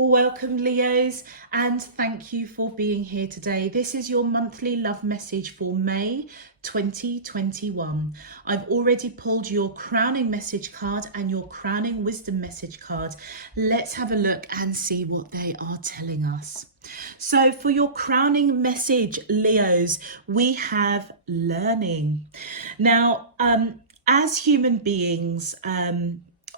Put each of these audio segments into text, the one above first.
Welcome, Leos, and thank you for being here today. This is your monthly love message for May 2021. I've already pulled your crowning message card and your crowning wisdom message card. Let's have a look and see what they are telling us. So for your crowning message, Leos, we have learning. Now, as human beings,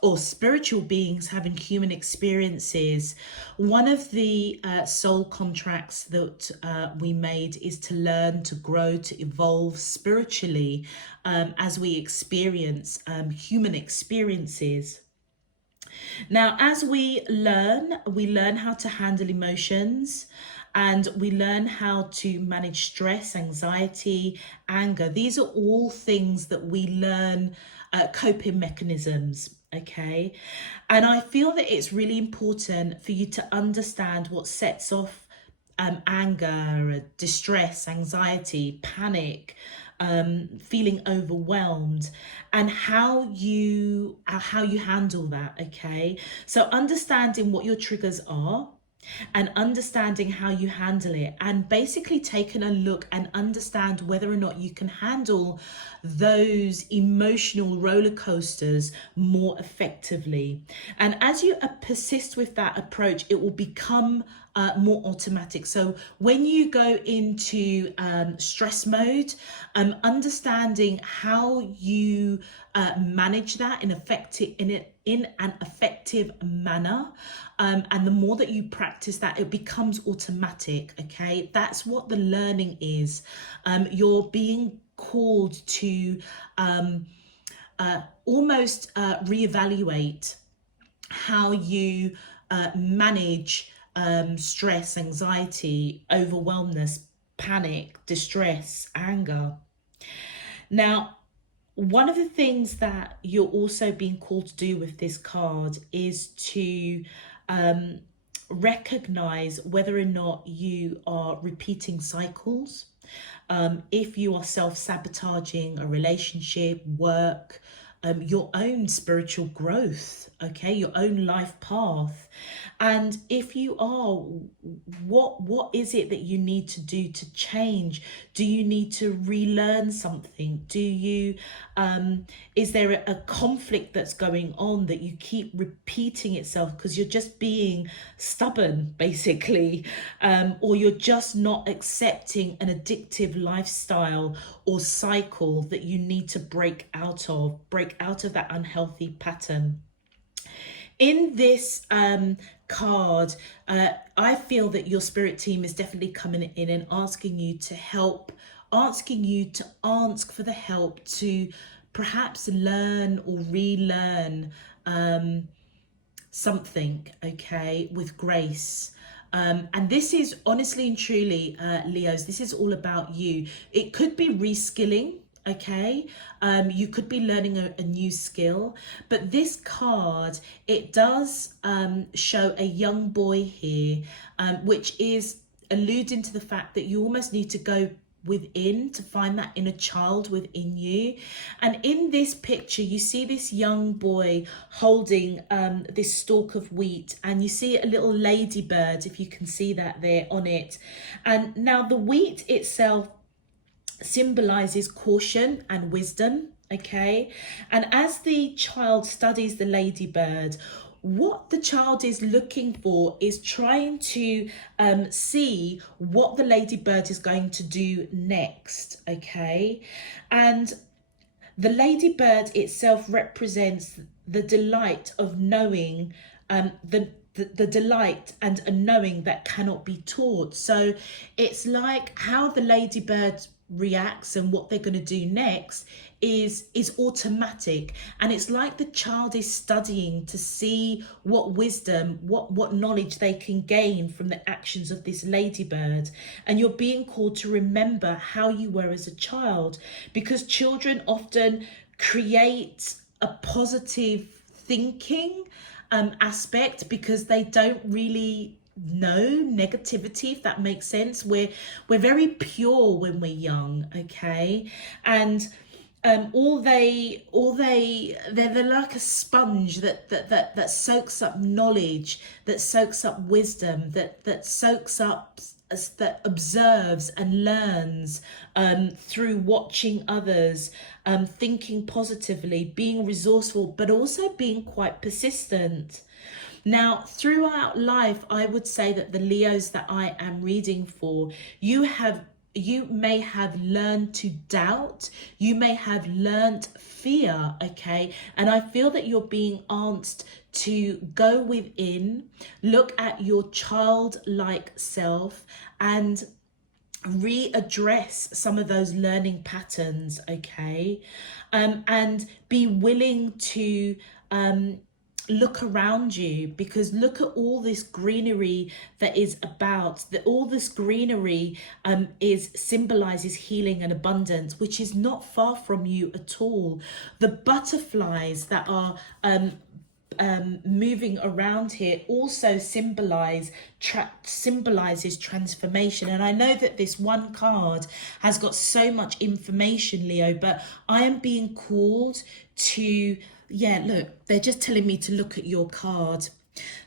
or spiritual beings having human experiences, one of the soul contracts that we made is to learn, to grow, to evolve spiritually as we experience human experiences. Now, as we learn how to handle emotions, and we learn how to manage stress, anxiety, anger. These are all things that we learn, coping mechanisms. Okay, and I feel that it's really important for you to understand what sets off anger, distress, anxiety, panic, feeling overwhelmed, and how you handle that. Okay, so understanding what your triggers are and understanding how you handle it, and basically taking a look and understand whether or not you can handle those emotional roller coasters more effectively. And as you persist with that approach, it will become more automatic. So when you go into stress mode, understanding how you manage that in an effective manner, and the more that you practice that, it becomes automatic. Okay, that's what the learning is. You're being called to almost reevaluate how you manage stress, anxiety, overwhelmness, panic, distress, anger. Now, one of the things that you're also being called to do with this card is to recognize whether or not you are repeating cycles. If you are self-sabotaging a relationship, work, your own spiritual growth, okay, your own life path. And if you are, what is it that you need to do to change? Do you need to relearn something? Do you is there a conflict that's going on that you keep repeating itself because you're just being stubborn, basically, or you're just not accepting an addictive lifestyle or cycle that you need to break out of that unhealthy pattern? In this card, I feel that your spirit team is definitely coming in and asking you to ask for the help to perhaps learn or relearn something, okay, with grace. And this is honestly and truly, Leos, this is all about you. It could be reskilling. Okay, you could be learning a new skill, but this card, it does show a young boy here, which is alluding to the fact that you almost need to go within to find that inner child within you. And in this picture, you see this young boy holding this stalk of wheat, and you see a little ladybird, if you can see that there on it. And now the wheat itself symbolizes caution and wisdom. Okay, and as the child studies the ladybird, what the child is looking for is trying to see what the ladybird is going to do next. Okay, and the ladybird itself represents the delight of knowing, the delight and a knowing that cannot be taught. So it's like how the ladybird reacts and what they're going to do next is automatic, and it's like the child is studying to see what wisdom, what knowledge they can gain from the actions of this ladybird. And you're being called to remember how you were as a child, because children often create a positive thinking aspect because they don't really know negativity, if that makes sense. We're very pure when we're young, okay? And they're like a sponge that soaks up knowledge, that soaks up wisdom, that soaks up, that observes and learns through watching others, thinking positively, being resourceful, but also being quite persistent. Now, throughout life, I would say that the Leos that I am reading for, you may have learned to doubt, you may have learned fear, okay? And I feel that you're being asked to go within, look at your childlike self, and readdress some of those learning patterns, okay? And be willing to look around you, because look at all this greenery that is about, that all this greenery is symbolizes healing and abundance, which is not far from you at all. The butterflies that are moving around here also symbolizes transformation. And I know that this one card has got so much information, Leo, but I am being called to, yeah, look, they're just telling me to look at your card.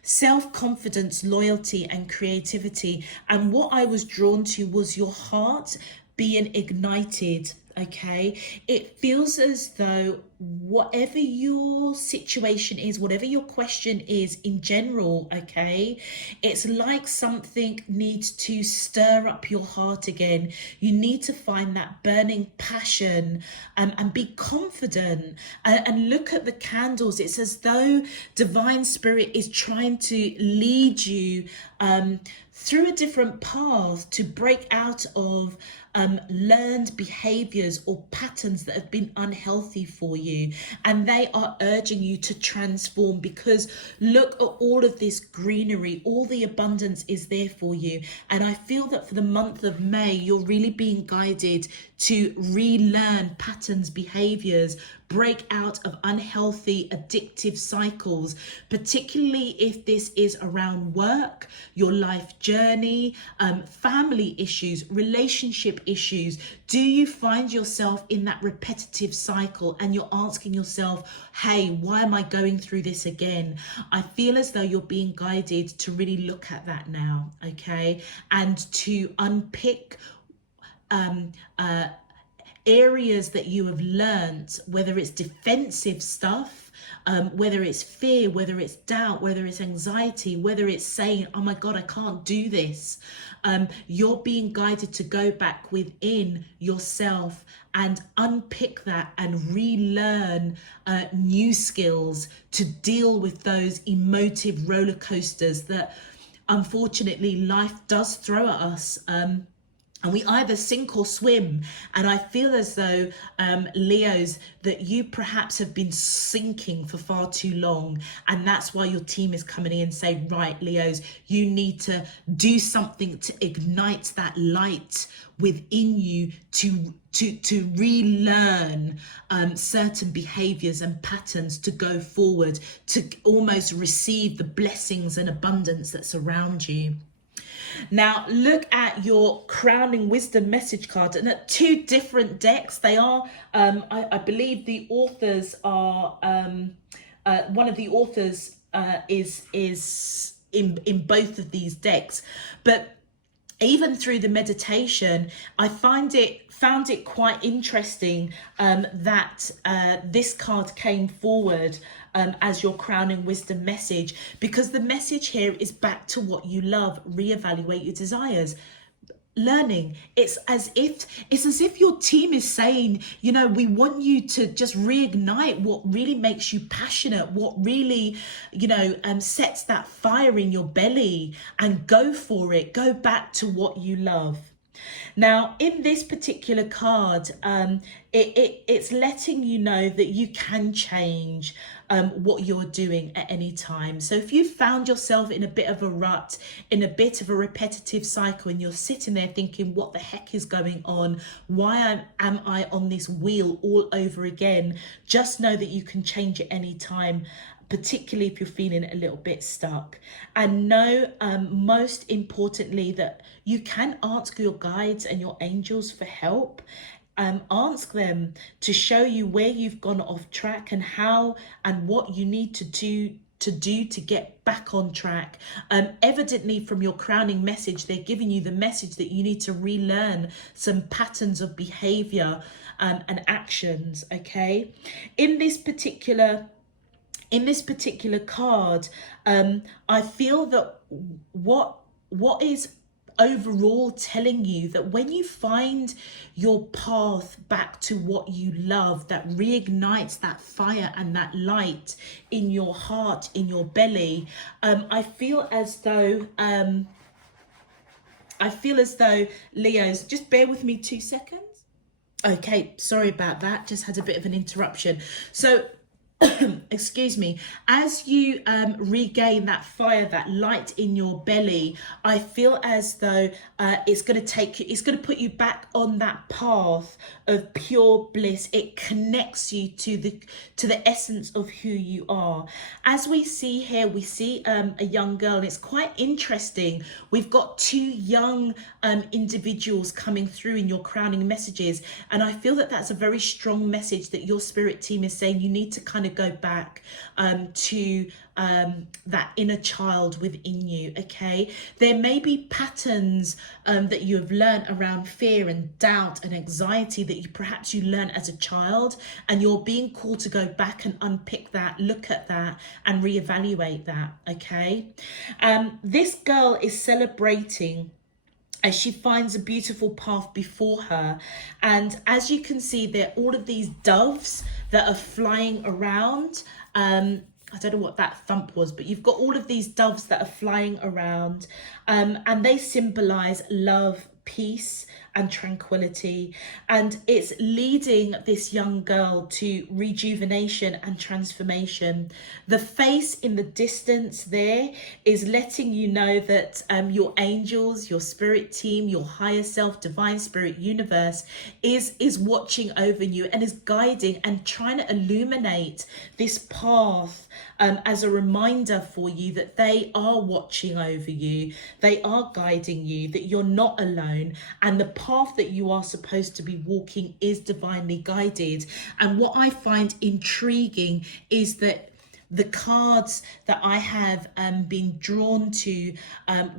Self-confidence, loyalty and creativity. And what I was drawn to was your heart being ignited, okay? It feels as though whatever your situation is, whatever your question is in general, okay, it's like something needs to stir up your heart again. You need to find that burning passion and be confident, and look at the candles. It's as though divine spirit is trying to lead you through a different path to break out of learned behaviors or patterns that have been unhealthy for you, and they are urging you to transform, because look at all of this greenery, all the abundance is there for you. And I feel that for the month of May, you're really being guided to relearn patterns, behaviors, break out of unhealthy addictive cycles, particularly if this is around work, your life journey, family issues, relationship issues. Do you find yourself in that repetitive cycle and you're asking yourself, hey, why am I going through this again? I feel as though you're being guided to really look at that now, okay, and to unpick areas that you have learned, whether it's defensive stuff, whether it's fear, whether it's doubt, whether it's anxiety, whether it's saying, oh my God, I can't do this. You're being guided to go back within yourself and unpick that and relearn new skills to deal with those emotive roller coasters that unfortunately life does throw at us. And we either sink or swim. And I feel as though, Leos, that you perhaps have been sinking for far too long. And that's why your team is coming in and saying, right, Leos, you need to do something to ignite that light within you to relearn certain behaviors and patterns to go forward, to almost receive the blessings and abundance that's around you. Now look at your crowning wisdom message card, and at two different decks. They are I believe the authors are one of the authors is in both of these decks, but even through the meditation, I found it quite interesting that this card came forward as your crowning wisdom message, because the message here is back to what you love. Reevaluate your desires. Learning. It's as if your team is saying, you know, we want you to just reignite what really makes you passionate, what really, you know, sets that fire in your belly, and go for it. Go back to what you love. Now, in this particular card, it's letting you know that you can change what you're doing at any time. So if you found yourself in a bit of a rut, in a bit of a repetitive cycle, and you're sitting there thinking, what the heck is going on? Why am I on this wheel all over again? Just know that you can change at any time, particularly if you're feeling a little bit stuck. And know, most importantly, that you can ask your guides and your angels for help ask them to show you where you've gone off track and how and what you need to do to get back on track. Evidently from your crowning message, they're giving you the message that you need to relearn some patterns of behavior and actions. Okay, in this particular card, I feel that what is overall telling you that when you find your path back to what you love, that reignites that fire and that light in your heart, in your belly, I feel as though Leos, just bear with me 2 seconds. Okay, sorry about that, just had a bit of an interruption. So excuse me, as you regain that fire, that light in your belly, I feel as though it's going to put you back on that path of pure bliss. It connects you to the essence of who you are. As we see here, we see a young girl, and it's quite interesting. We've got 2 young individuals coming through in your crowning messages, and I feel that that's a very strong message that your spirit team is saying you need to kind of go back to that inner child within you. Okay, there may be patterns that you have learned around fear and doubt and anxiety that perhaps you learned as a child, and you're being called to go back and unpick that, look at that and reevaluate that. Okay, this girl is celebrating as she finds a beautiful path before her. And as you can see, there are all of these doves that are flying around. I don't know what that thump was, but you've got all of these doves that are flying around, and they symbolize love, peace and tranquility, and it's leading this young girl to rejuvenation and transformation. The face in the distance there is letting you know that your angels, your spirit team, your higher self, divine spirit universe is watching over you and is guiding and trying to illuminate this path as a reminder for you that they are watching over you, they are guiding you, that you're not alone, and the path that you are supposed to be walking is divinely guided. And what I find intriguing is that the cards that I have been drawn to,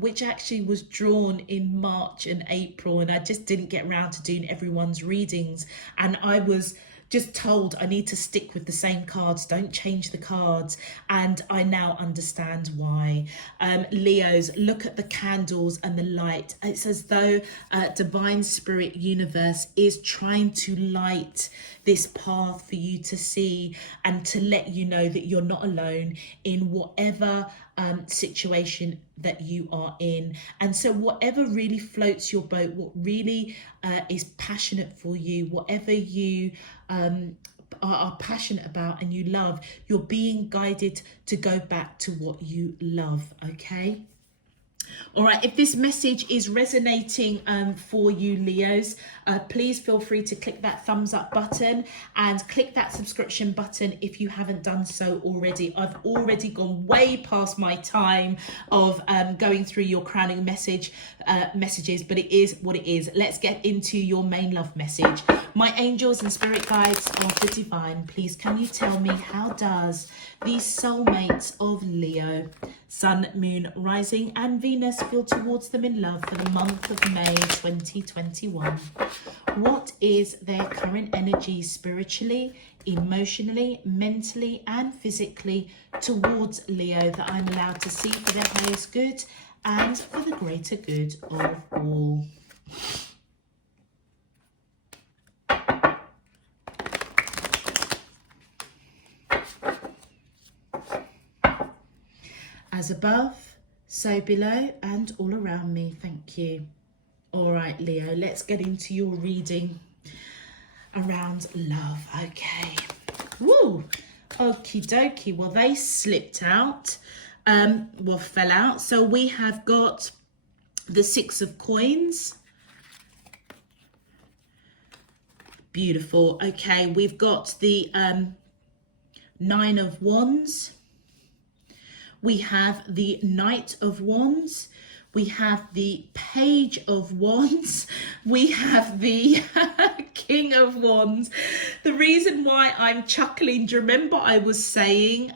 which actually was drawn in March and April, and I just didn't get around to doing everyone's readings, and I was just told I need to stick with the same cards, don't change the cards, and I now understand why. Leos, look at the candles and the light. It's as though divine spirit universe is trying to light this path for you to see and to let you know that you're not alone in whatever situation that you are in. And so whatever really floats your boat, what really is passionate for you, whatever you are passionate about and you love, you're being guided to go back to what you love. Okay. All right, if this message is resonating for you, Leos, please feel free to click that thumbs up button and click that subscription button if you haven't done so already. I've already gone way past my time of going through your crowning messages, but it is what it is. Let's get into your main love message. My angels and spirit guides of the divine, please can you tell me, how does these soulmates of Leo, Sun, Moon, Rising and Venus feel towards them in love for the month of May 2021? What is their current energy spiritually, emotionally, mentally and physically towards Leo that I'm allowed to see for their highest good and for the greater good of all? As above, so below and all around me. Thank you. All right, Leo, let's get into your reading around love. Okay. Woo. Okie dokie. Well, they slipped out. Fell out. So we have got the 6 of coins. Beautiful. Okay. We've got the 9 of wands. We have the Knight of Wands. We have the Page of Wands. We have the King of Wands. The reason why I'm chuckling, do you remember I was saying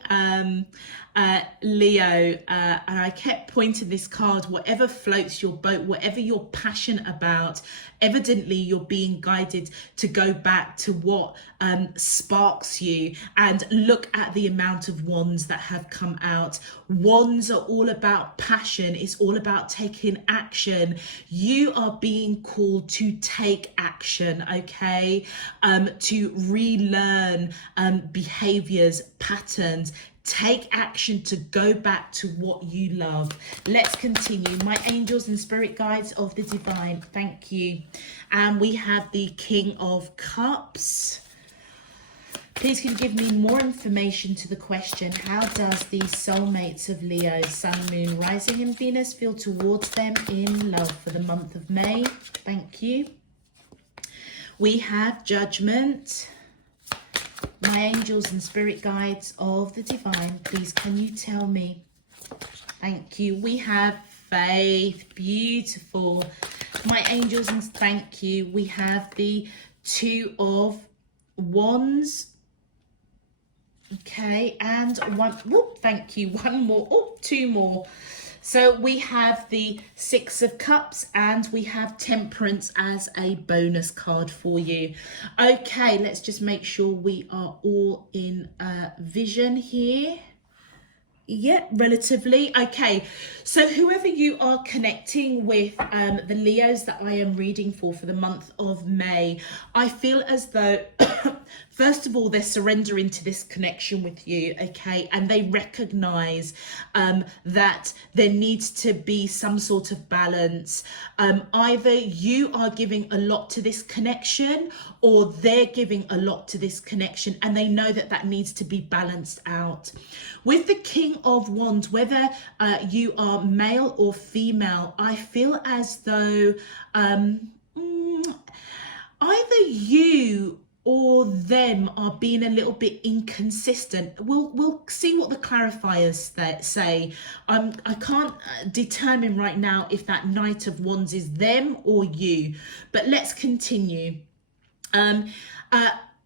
Leo, and I kept pointing this card, whatever floats your boat, whatever you're passionate about, evidently you're being guided to go back to what sparks you. And look at the amount of wands that have come out. Wands are all about passion. It's all about taking action. You are being called to take action, okay? To relearn behaviors, patterns. Take action to go back to what you love. Let's continue. My angels and spirit guides of the divine, thank you. And we have the King of Cups. Please can you give me more information to the question, how does the soulmates of Leo, Sun, Moon, Rising and Venus feel towards them in love for the month of May? Thank you. We have Judgment. My angels and spirit guides of the divine, please can you tell me? Thank you. We have Faith. Beautiful. My angels, and thank you. We have the Two of Wands. Okay, and one, whoop, thank you. One more, oh, two more. So we have the Six of Cups and we have Temperance as a bonus card for you. Okay, let's just make sure we are all in vision here. Yeah, relatively. Okay, so whoever you are connecting with, the Leos that I am reading for the month of May, I feel as though, first of all, they're surrendering to this connection with you, okay? And they recognize that there needs to be some sort of balance. Either you are giving a lot to this connection or they're giving a lot to this connection, and they know that that needs to be balanced out. With the King of Wands, whether you are male or female, I feel as though either you or them are being a little bit inconsistent. We'll see what the clarifiers say. I can't determine right now if that Knight of Wands is them or you, but let's continue.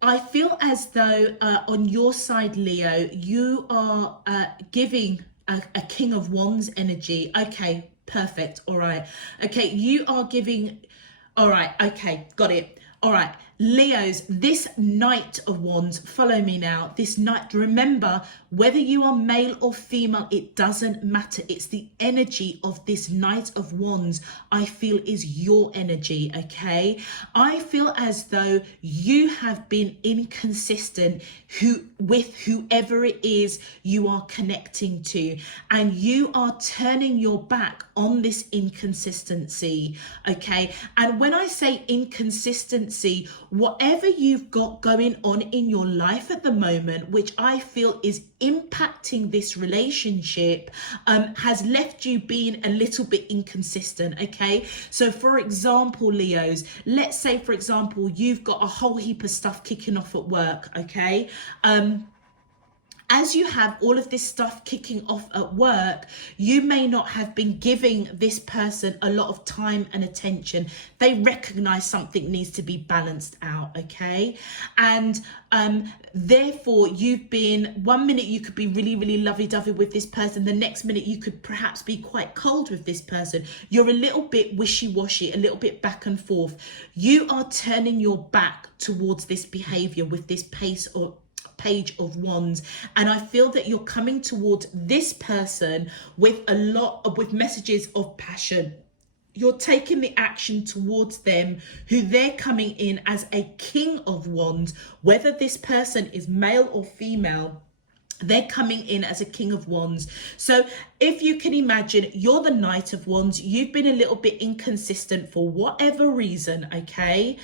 I feel as though on your side, Leo, you are giving a King of Wands energy. Okay, perfect. All right. Okay, you are giving. All right. Okay, got it. All right. Leos, this Knight of Wands, follow me now. This Knight, remember, whether you are male or female, it doesn't matter. It's the energy of this Knight of Wands I feel is your energy, okay? I feel as though you have been inconsistent with whoever it is you are connecting to, and you are turning your back on this inconsistency, okay? And when I say inconsistency, whatever you've got going on in your life at the moment, which I feel is impacting this relationship, has left you being a little bit inconsistent, okay? So for example, Leos, let's say, for example, you've got a whole heap of stuff kicking off at work, okay? As you have all of this stuff kicking off at work, you may not have been giving this person a lot of time and attention. They recognize something needs to be balanced out, okay? And therefore, you've been, one minute you could be really, really lovey-dovey with this person. The next minute you could perhaps be quite cold with this person. You're a little bit wishy-washy, a little bit back and forth. You are turning your back towards this behavior with this Page of Wands, and I feel that you're coming towards this person with with messages of passion. You're taking the action towards them, who they're coming in as a King of Wands, whether this person is male or female. They're coming in as a King of Wands. So if you can imagine, you're the Knight of Wands. You've been a little bit inconsistent for whatever reason, okay?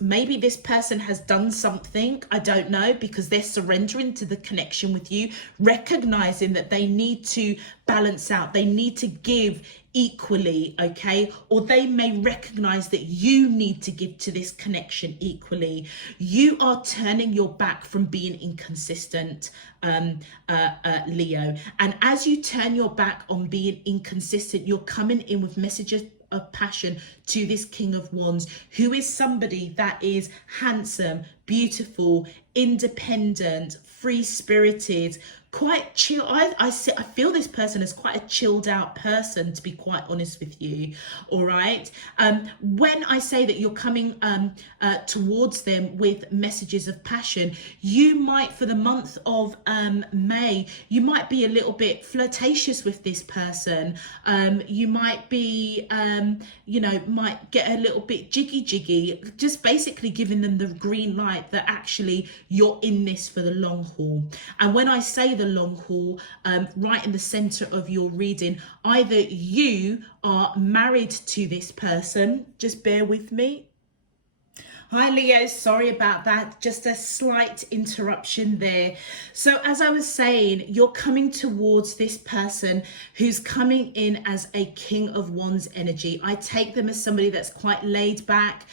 Maybe this person has done something, I don't know, because they're surrendering to the connection with you, recognizing that they need to balance out, they need to give equally, okay? Or they may recognize that you need to give to this connection equally. You are turning your back from being inconsistent, Leo. And as you turn your back on being inconsistent, you're coming in with messages of passion to this King of Wands, who is somebody that is handsome, beautiful, independent, free-spirited, quite chill. I feel this person is quite a chilled out person, to be quite honest with you. All right. When I say that you're coming towards them with messages of passion, you might, for the month of May, you might be a little bit flirtatious with this person. You might be, might get a little bit jiggy, just basically giving them the green light that actually you're in this for the long haul. And when I say the long haul, right in the center of your reading, either you are married to this person, just bear with me. Hi Leo, sorry about that, just a slight interruption there. So as I was saying, you're coming towards this person who's coming in as a King of Wands energy. I take them as somebody that's quite laid back,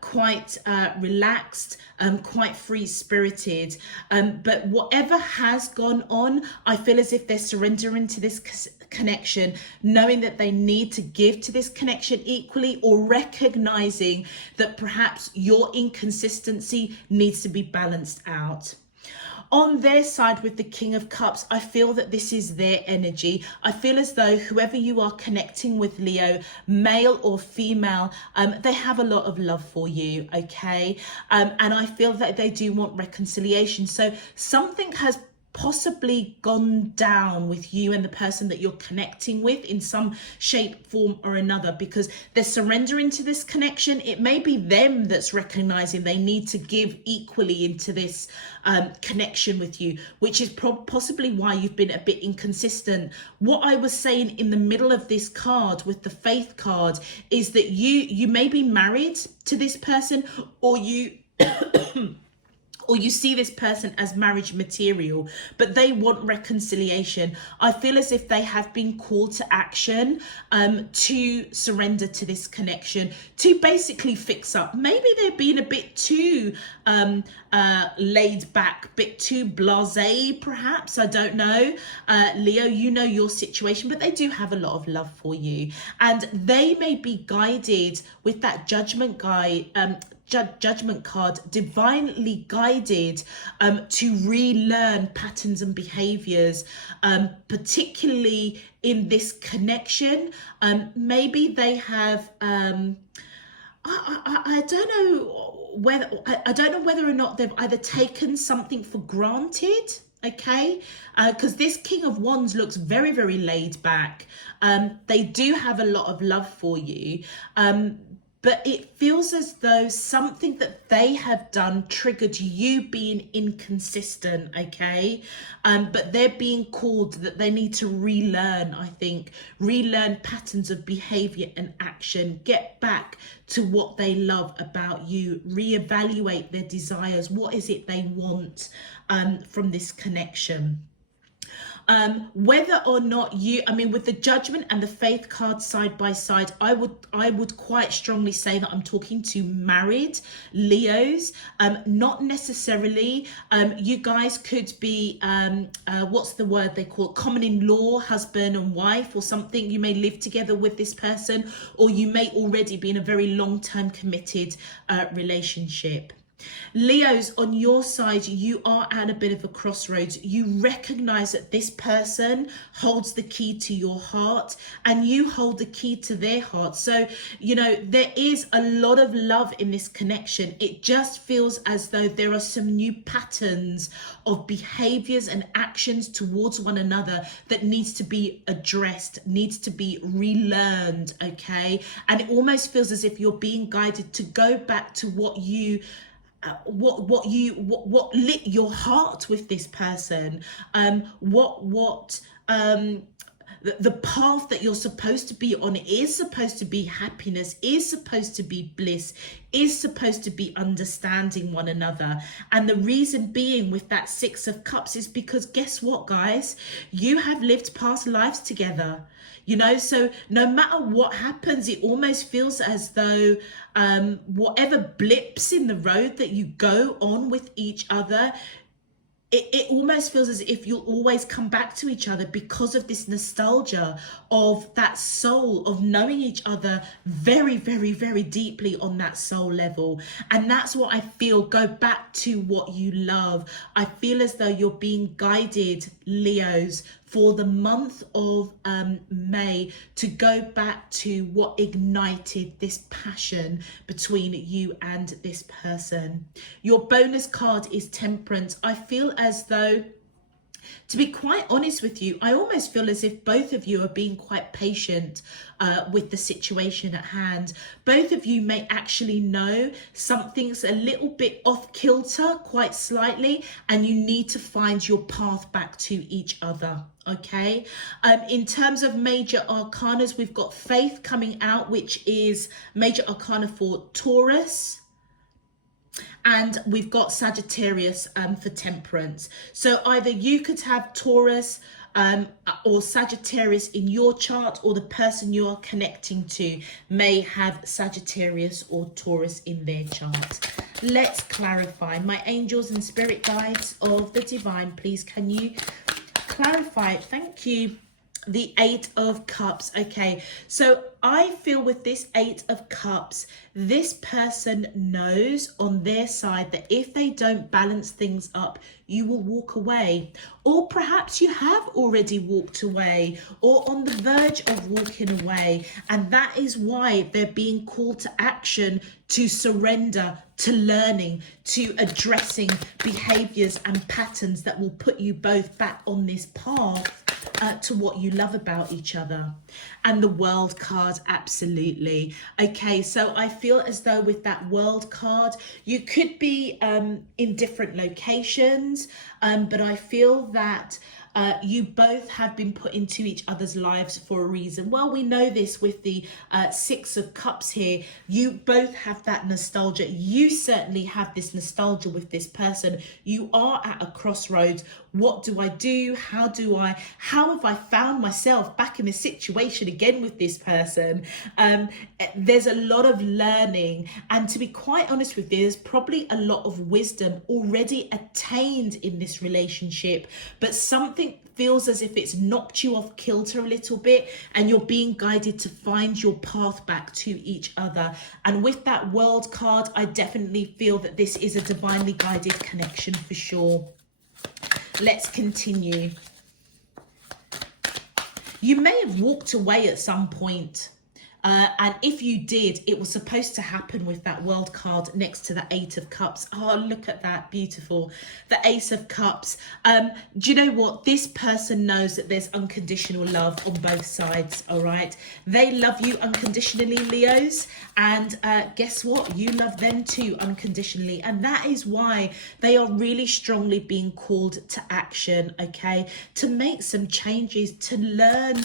quite relaxed, quite free-spirited, but whatever has gone on, I feel as if they're surrendering to this connection, knowing that they need to give to this connection equally, or recognizing that perhaps your inconsistency needs to be balanced out. On their side with the King of Cups, I feel that this is their energy. I feel as though whoever you are connecting with, Leo, male or female, they have a lot of love for you, okay? And I feel that they do want reconciliation. So something has possibly gone down with you and the person that you're connecting with in some shape, form or another, because they're surrendering to this connection. It may be them that's recognizing they need to give equally into this connection with you, which is possibly why you've been a bit inconsistent. What I was saying in the middle of this card with the Faith card is that you may be married to this person, or you or you see this person as marriage material, but they want reconciliation. I feel as if they have been called to action, to surrender to this connection, to basically fix up. Maybe they're being a bit too laid back, bit too blasé, perhaps. I don't know. Leo, you know your situation, but they do have a lot of love for you. And they may be guided with that judgment judgment card, divinely guided to relearn patterns and behaviors, particularly in this connection. Maybe they have I don't know whether or not they've either taken something for granted, okay, because this King of Wands looks very, very laid back. They do have a lot of love for you, but it feels as though something that they have done triggered you being inconsistent, okay? But they're being called that they need to relearn, I think, relearn patterns of behavior and action, get back to what they love about you, reevaluate their desires. What is it they want from this connection? Whether or not you, I mean, with the Judgment and the Faith card side by side, I would quite strongly say that I'm talking to married Leos, not necessarily. You guys could be, what's the word they call it? Common in law, husband and wife or something. You may live together with this person, or you may already be in a very long-term committed relationship. Leos, on your side, you are at a bit of a crossroads. You recognize that this person holds the key to your heart and you hold the key to their heart. So, you know, there is a lot of love in this connection. It just feels as though there are some new patterns of behaviors and actions towards one another that needs to be addressed, needs to be relearned, okay? And it almost feels as if you're being guided to go back to what what lit your heart with this person, the path that you're supposed to be on is supposed to be happiness, is supposed to be bliss, is supposed to be understanding one another. And the reason being with that Six of Cups is because guess what, guys? You have lived past lives together. You know, so no matter what happens, it almost feels as though whatever blips in the road that you go on with each other, it almost feels as if you'll always come back to each other because of this nostalgia of that soul, of knowing each other very, very, very deeply on that soul level. And that's what I feel. Go back to what you love. I feel as though you're being guided, Leos, for the month of May, to go back to what ignited this passion between you and this person. Your bonus card is Temperance. I feel as though, to be quite honest with you, I almost feel as if both of you are being quite patient with the situation at hand. Both of you may actually know something's a little bit off kilter, quite slightly, and you need to find your path back to each other. Okay, in terms of major arcanas, we've got Faith coming out, which is major arcana for Taurus. And we've got Sagittarius for Temperance. So either you could have Taurus or Sagittarius in your chart, or the person you are connecting to may have Sagittarius or Taurus in their chart. Let's clarify. My angels and spirit guides of the divine, please can you clarify? Thank you. The Eight of Cups. Okay, so I feel with this Eight of Cups, this person knows on their side that if they don't balance things up, you will walk away. Or perhaps you have already walked away, or on the verge of walking away. And that is why they're being called to action, to surrender, to learning, to addressing behaviors and patterns that will put you both back on this path to what you love about each other. And the World card, absolutely. Okay, so I feel as though with that World card, you could be in different locations, but I feel that you both have been put into each other's lives for a reason. Well, we know this with the Six of Cups here. You both have that nostalgia. You certainly have this nostalgia with this person. You are at a crossroads. What do I do? How have I found myself back in a situation again with this person? There's a lot of learning, and to be quite honest with you, there's probably a lot of wisdom already attained in this relationship, but something feels as if it's knocked you off kilter a little bit, and you're being guided to find your path back to each other. And with that World card, I definitely feel that this is a divinely guided connection for sure. Let's continue. You may have walked away at some point. And if you did, it was supposed to happen with that World card next to the Eight of Cups. Oh, look at that. Beautiful. The Ace of Cups. Do you know what? This person knows that there's unconditional love on both sides, all right? They love you unconditionally, Leos. And guess what? You love them too unconditionally. And that is why they are really strongly being called to action, okay? To make some changes, to learn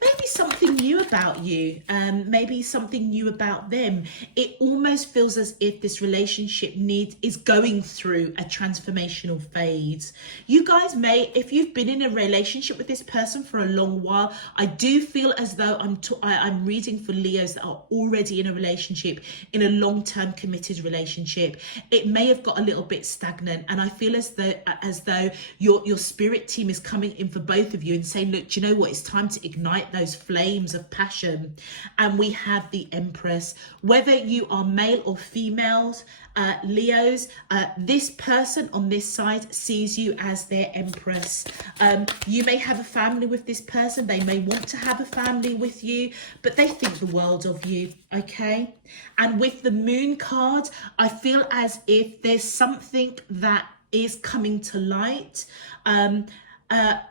maybe something new about you. Maybe something new about them. It almost feels as if this relationship is going through a transformational phase. You guys may, if you've been in a relationship with this person for a long while, I do feel as though I'm reading for Leos that are already in a relationship, in a long-term committed relationship. It may have got a little bit stagnant, and I feel as though your spirit team is coming in for both of you and saying, look, do you know what? It's time to ignite those flames of passion. And we have the Empress. Whether you are male or females, Leos, this person on this side sees you as their Empress. You may have a family with this person. They may want to have a family with you, but they think the world of you, okay? And with the Moon card, I feel as if there's something that is coming to light.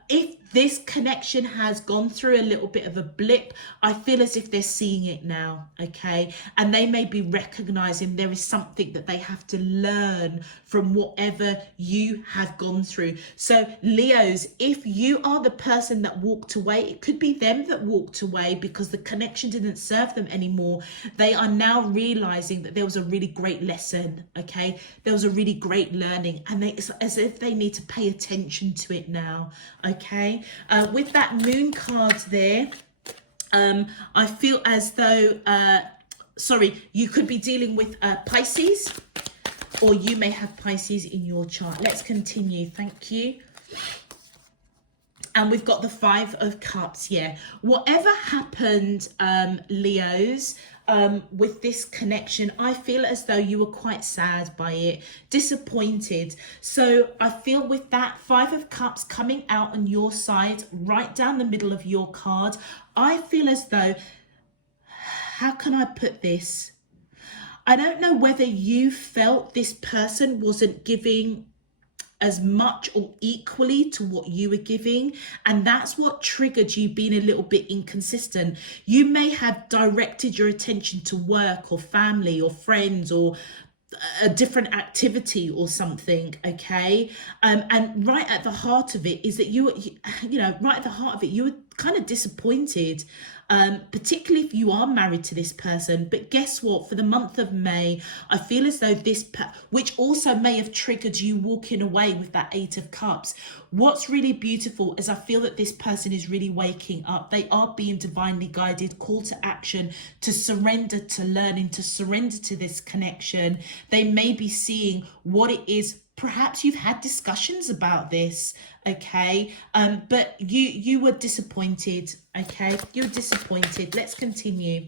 If this connection has gone through a little bit of a blip, I feel as if they're seeing it now, okay? And they may be recognizing there is something that they have to learn from whatever you have gone through. So Leos, if you are the person that walked away, it could be them that walked away because the connection didn't serve them anymore. They are now realizing that there was a really great lesson, okay? There was a really great learning, and it's as if they need to pay attention to it now, okay? With that Moon card there, I feel as though, you could be dealing with Pisces. or you may have Pisces in your chart. Let's continue. Thank you. And we've got the 5 of Cups. Yeah, whatever happened, Leos, with this connection, I feel as though you were quite sad by it, disappointed. So I feel with that 5 of Cups coming out on your side, right down the middle of your card, I feel as though, how can I put this? I don't know whether you felt this person wasn't giving as much or equally to what you were giving, and that's what triggered you being a little bit inconsistent. You may have directed your attention to work or family or friends or a different activity or something, okay? And right at the heart of it is that you know, right at the heart of it, you were kind of disappointed, particularly if you are married to this person. But guess what? For the month of May, I feel as though which also may have triggered you walking away with that 8 of Cups. What's really beautiful is I feel that this person is really waking up. They are being divinely guided, call to action, to surrender to learning, to surrender to this connection. They may be seeing what it is. Perhaps you've had discussions about this, okay? But you were disappointed, okay? You were disappointed. Let's continue.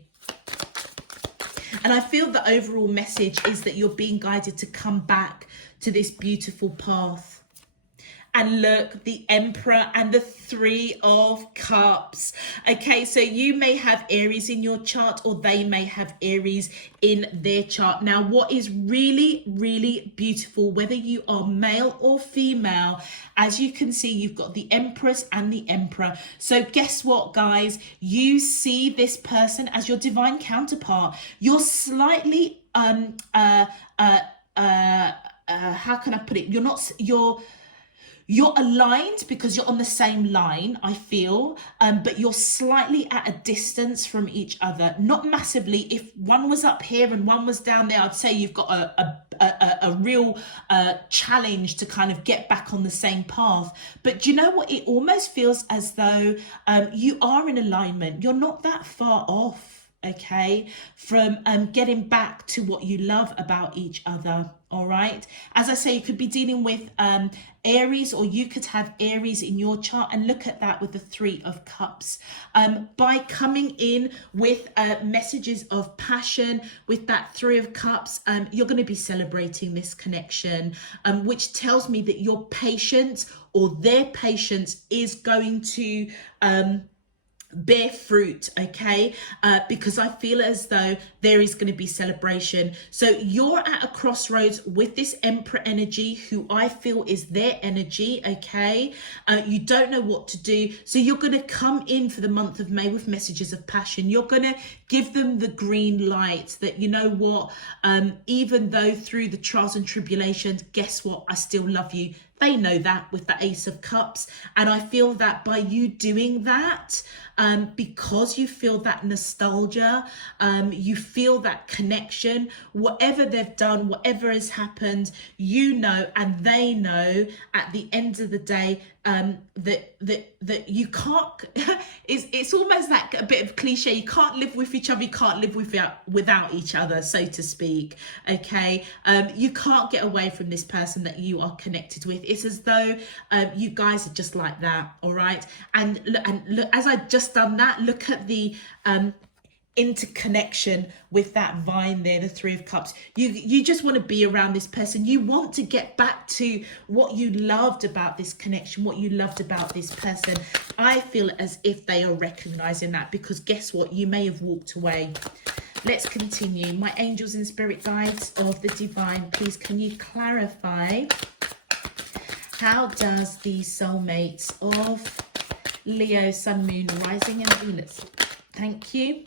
And I feel the overall message is that you're being guided to come back to this beautiful path. And look, the Emperor and the 3 of Cups. Okay, so you may have Aries in your chart, or they may have Aries in their chart. Now, what is really, really beautiful, whether you are male or female, as you can see, you've got the Empress and the Emperor. So guess what, guys? You see this person as your divine counterpart. You're slightly, how can I put it? You're aligned because you're on the same line, I feel, but you're slightly at a distance from each other. Not massively. If one was up here and one was down there, I'd say you've got a real challenge to kind of get back on the same path. But do you know what? It almost feels as though you are in alignment. You're not that far off, okay, from getting back to what you love about each other. All right, as I say, you could be dealing with Aries, or you could have Aries in your chart, and look at that with the 3 of Cups. By coming in with messages of passion with that 3 of Cups, you're going to be celebrating this connection, which tells me that your patience, or their patience, is going to bear fruit, okay? Because I feel as though there is going to be celebration. So you're at a crossroads with this Emperor energy, who I feel is their energy, okay? You don't know what to do. So you're going to come in for the month of May with messages of passion. You're going to give them the green light that, you know what, even though through the trials and tribulations, guess what? I still love you. They know that with the Ace of Cups. And I feel that by you doing that, because you feel that nostalgia, you feel that connection, whatever they've done, whatever has happened, you know, and they know at the end of the day, that you can't, it's almost like a bit of cliche, you can't live with each other, you can't live without each other, so to speak, okay? You can't get away from this person that you are connected with. It's as though you guys are just like that, all right? And look, as I just done that, look at the interconnection with that vine there, the 3 of Cups. You just want to be around this person. You want to get back to what you loved about this connection, what you loved about this person. I feel as if they are recognizing that, because guess what? You may have walked away. Let's continue. My angels and spirit guides of the divine, please can you clarify, how does the soulmates of Leo, Sun, Moon, Rising and Venus? Thank you.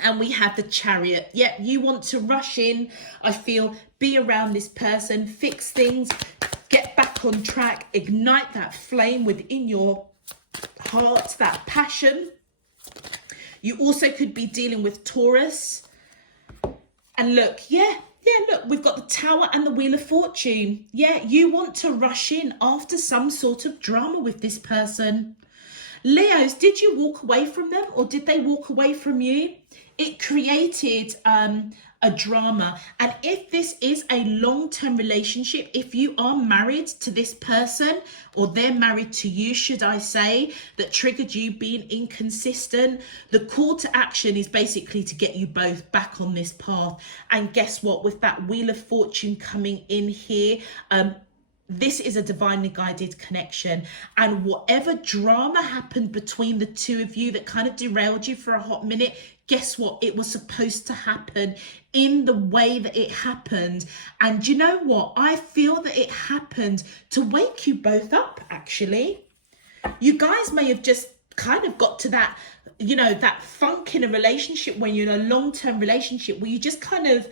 And we have the Chariot. Yep, you want to rush in, I feel, be around this person, fix things, get back on track, ignite that flame within your heart, that passion. You also could be dealing with Taurus. And look, look, we've got the Tower and the Wheel of Fortune. Yeah, you want to rush in after some sort of drama with this person. Leos, did you walk away from them, or did they walk away from you? it created a drama. And if this is a long-term relationship, if you are married to this person, or they're married to you, should I say, that triggered you being inconsistent, the call to action is basically to get you both back on this path. And guess what? With that Wheel of Fortune coming in here, this is a divinely guided connection, and whatever drama happened between the two of you that kind of derailed you for a hot minute, guess what? It was supposed to happen in the way that it happened. And you know what? I feel that it happened to wake you both up, actually. You guys may have just kind of got to that, you know, that funk in a relationship when you're in a long-term relationship where you just kind of,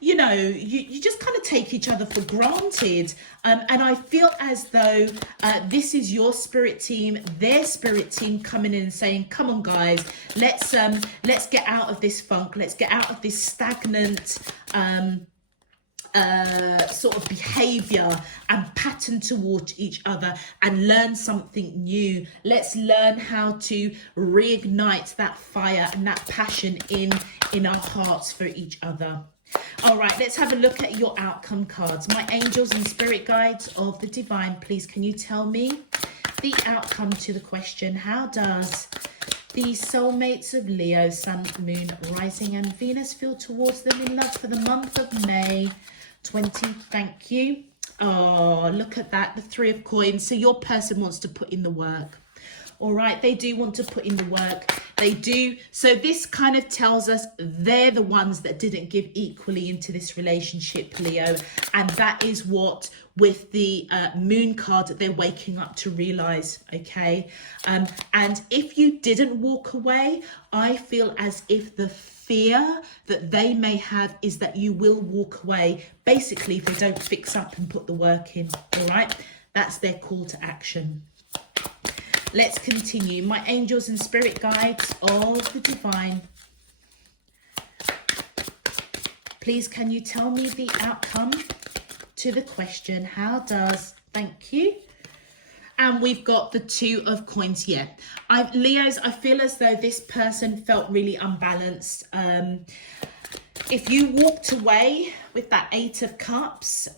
you know, you just kind of take each other for granted. And I feel as though this is your spirit team, their spirit team coming in and saying, come on, guys, let's get out of this funk. Let's get out of this stagnant sort of behavior and pattern towards each other and learn something new. Let's learn how to reignite that fire and that passion in our hearts for each other. All right, let's have a look at your outcome cards. My angels and spirit guides of the divine, please can you tell me the outcome to the question? How does the soulmates of Leo, Sun, Moon, Rising and Venus feel towards them in love for the month of May 20? Thank you. Oh, look at that, the Three of Coins. So your person wants to put in the work. All right, they do want to put in the work. They do. So this kind of tells us they're the ones that didn't give equally into this relationship, Leo. And that is what, with the moon card, that they're waking up to realize, okay? And if you didn't walk away, I feel as if the fear that they may have is that you will walk away, basically, if they don't fix up and put the work in, all right? That's their call to action. Let's continue. My angels and spirit guides of the divine, please can you tell me the outcome to the question? How does, thank you. And we've got the Two of Coins. Yeah, Leos, I feel as though this person felt really unbalanced. If you walked away with that Eight of Cups,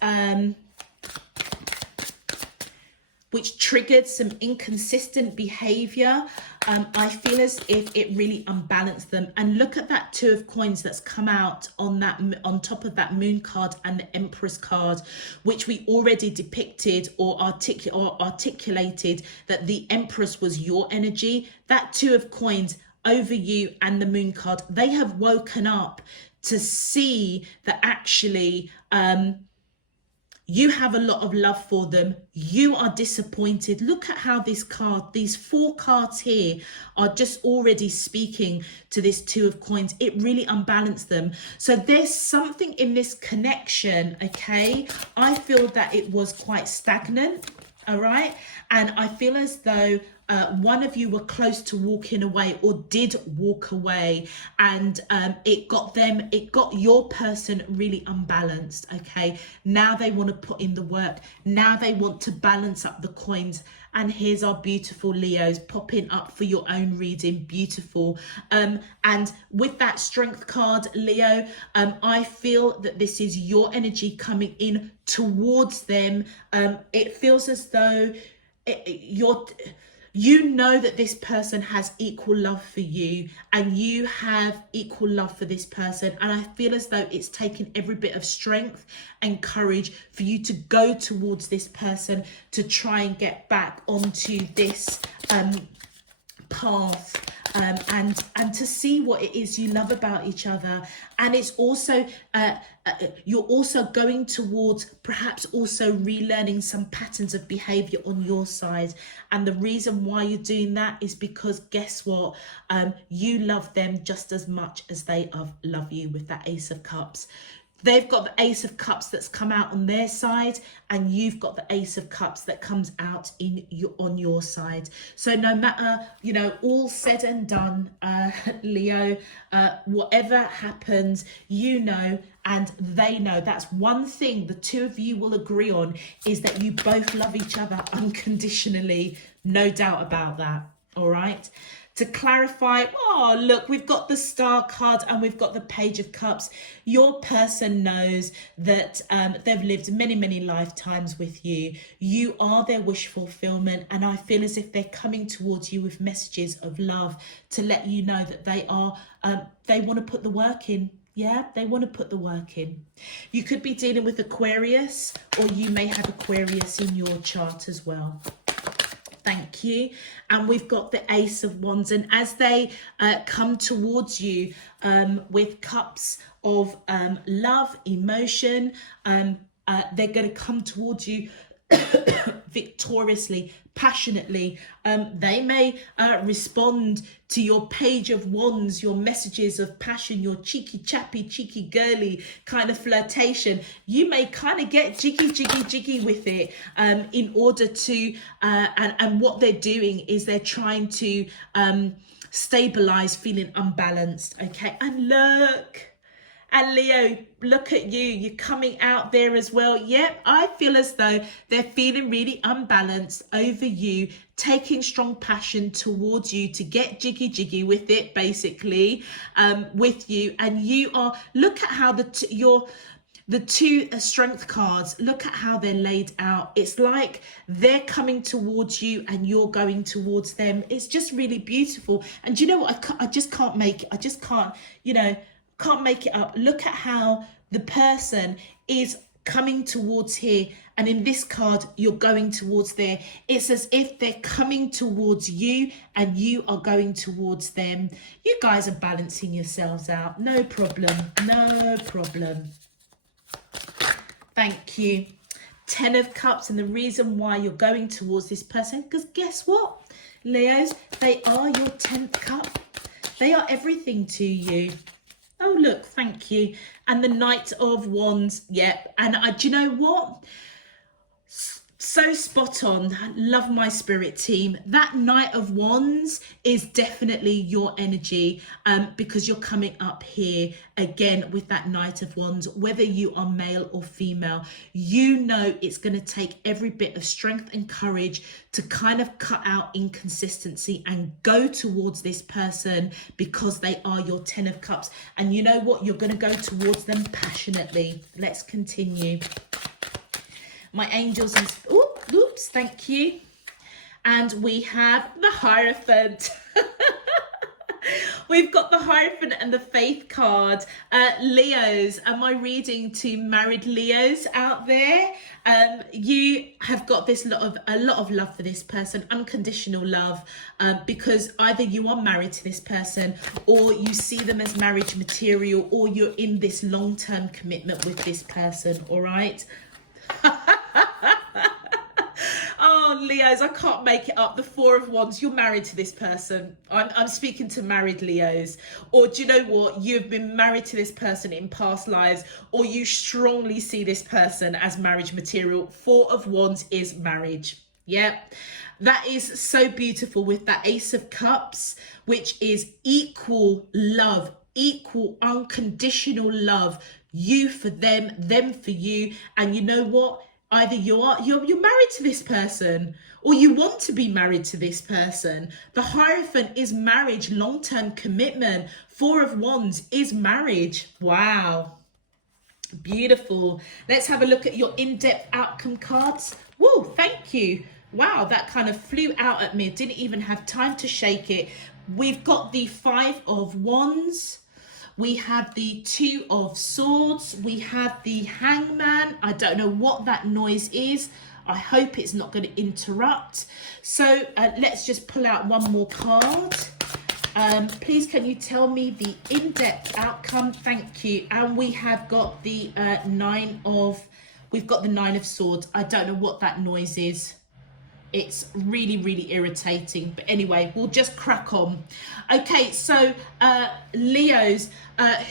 which triggered some inconsistent behavior, I feel as if it really unbalanced them. And look at that Two of Coins that's come out on that, on top of that Moon card and the Empress card, which we already depicted or articulated that the Empress was your energy. That Two of Coins over you and the Moon card, they have woken up to see that actually you have a lot of love for them. You are disappointed. Look at how this card, these four cards here, are just already speaking to this Two of Coins. It really unbalanced them. So there's something in this connection, okay? I feel that it was quite stagnant, all right? And I feel as though one of you were close to walking away or did walk away, and it got your person really unbalanced, okay? Now they want to put in the work. Now they want to balance up the coins. And here's our beautiful Leos popping up for your own reading. Beautiful. And with that Strength card, Leo, I feel that this is your energy coming in towards them. It feels as though you know that this person has equal love for you, and you have equal love for this person. And I feel as though it's taken every bit of strength and courage for you to go towards this person to try and get back onto this path, and to see what it is you love about each other. And it's also you're also going towards perhaps also relearning some patterns of behavior on your side. And the reason why you're doing that is because guess what, you love them just as much as they love you with that Ace of Cups. They've got the Ace of Cups that's come out on their side, and you've got the Ace of Cups that comes out on your side. So no matter, you know, all said and done, Leo, whatever happens, you know, and they know. That's one thing the two of you will agree on, is that you both love each other unconditionally. No doubt about that. All right. To clarify, oh, look, we've got the Star card and we've got the Page of Cups. Your person knows that they've lived many, many lifetimes with you. You are their wish fulfillment. And I feel as if they're coming towards you with messages of love to let you know that they are, they want to put the work in. Yeah, they want to put the work in. You could be dealing with Aquarius, or you may have Aquarius in your chart as well. Thank you. And we've got the Ace of Wands. And as they come towards you with cups of love, emotion, they're going to come towards you victoriously, passionately. They may respond to your Page of Wands, your messages of passion, your cheeky chappy, cheeky girly kind of flirtation. You may kind of get jiggy with it in order to, and what they're doing is they're trying to stabilize feeling unbalanced. Okay, and look. And Leo, look at you. You're coming out there as well. Yep, I feel as though they're feeling really unbalanced over you, taking strong passion towards you to get jiggy with it, basically, with you. And you are, look at how the two strength cards, look at how they're laid out. It's like they're coming towards you and you're going towards them. It's just really beautiful. And you know what? I just can't make it. I just can't, can't make it up. Look at how the person is coming towards here, and in this card you're going towards there. It's as if they're coming towards you and you are going towards them. You guys are balancing yourselves out. No problem. Thank you. 10 of Cups. And the reason why you're going towards this person, because guess what, Leos, they are your 10th cup. They are everything to you. Oh, look, thank you. And the Knight of Wands. Yep. And do you know what? So spot on. Love my spirit team. That Knight of Wands is definitely your energy, because you're coming up here again with that Knight of Wands. Whether you are male or female, you know it's going to take every bit of strength and courage to kind of cut out inconsistency and go towards this person, because they are your 10 of Cups. And you know what? You're going to go towards them passionately. Let's continue. My angels and oops, thank you. And we have the Hierophant. We've got the Hierophant and the Faith card. Leos, am I reading to married Leos out there? You have got a lot of love for this person, unconditional love, because either you are married to this person, or you see them as marriage material, or you're in this long-term commitment with this person. All right. Oh, Leos, I can't make it up. The 4 of Wands, you're married to this person. I'm speaking to married Leos. Or do you know what? You've been married to this person in past lives, or you strongly see this person as marriage material. 4 of Wands is marriage. Yep. That is so beautiful with that Ace of Cups, which is equal love, equal unconditional love. You for them, them for you. And you know what? Either you're married to this person, or you want to be married to this person. The Hierophant is marriage, long-term commitment. 4 of Wands is marriage. Wow. Beautiful. Let's have a look at your in-depth outcome cards. Whoa, thank you. Wow, that kind of flew out at me. Didn't even have time to shake it. We've got the 5 of Wands. We have the 2 of Swords. We have the Hangman. I don't know what that noise is. I hope it's not going to interrupt. So let's just pull out one more card. Please, can you tell me the in-depth outcome? Thank you. And we have got the 9 of Swords. I don't know what that noise is. It's really, really irritating. But anyway, we'll just crack on. Okay, so Leos,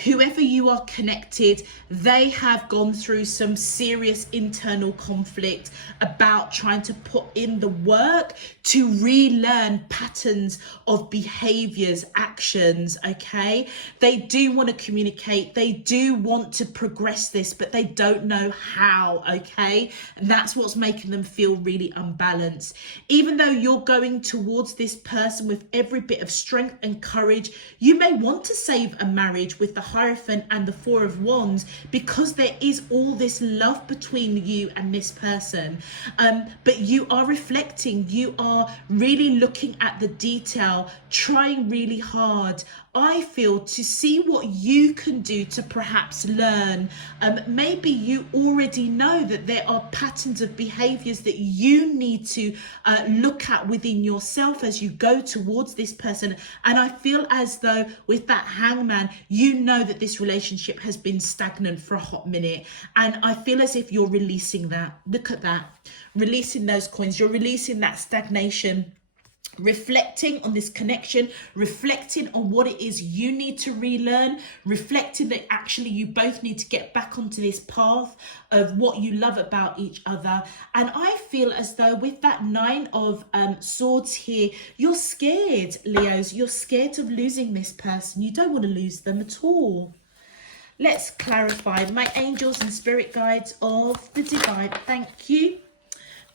whoever you are connected, they have gone through some serious internal conflict about trying to put in the work to relearn patterns of behaviors, actions, okay? They do want to communicate. They do want to progress this, but they don't know how, okay? And that's what's making them feel really unbalanced. this. Even though you're going towards this person with every bit of strength and courage, you may want to save a marriage with the Hierophant and the Four of Wands, because there is all this love between you and this person. But you are reflecting, you are really looking at the detail, trying really hard, I feel, to see what you can do to perhaps learn. Maybe you already know that there are patterns of behaviors that you need to look at within yourself as you go towards this person. And I feel as though with that Hangman, you know that this relationship has been stagnant for a hot minute. And I feel as if you're releasing that. Look at that. Releasing those coins. You're releasing that stagnation. Reflecting on this connection, reflecting on what it is you need to relearn, reflecting that actually you both need to get back onto this path of what you love about each other. And I feel as though with that Nine of Swords here, you're scared, Leos. You're scared of losing this person. You don't want to lose them at all. Let's clarify. My angels and spirit guides of the divine, thank you.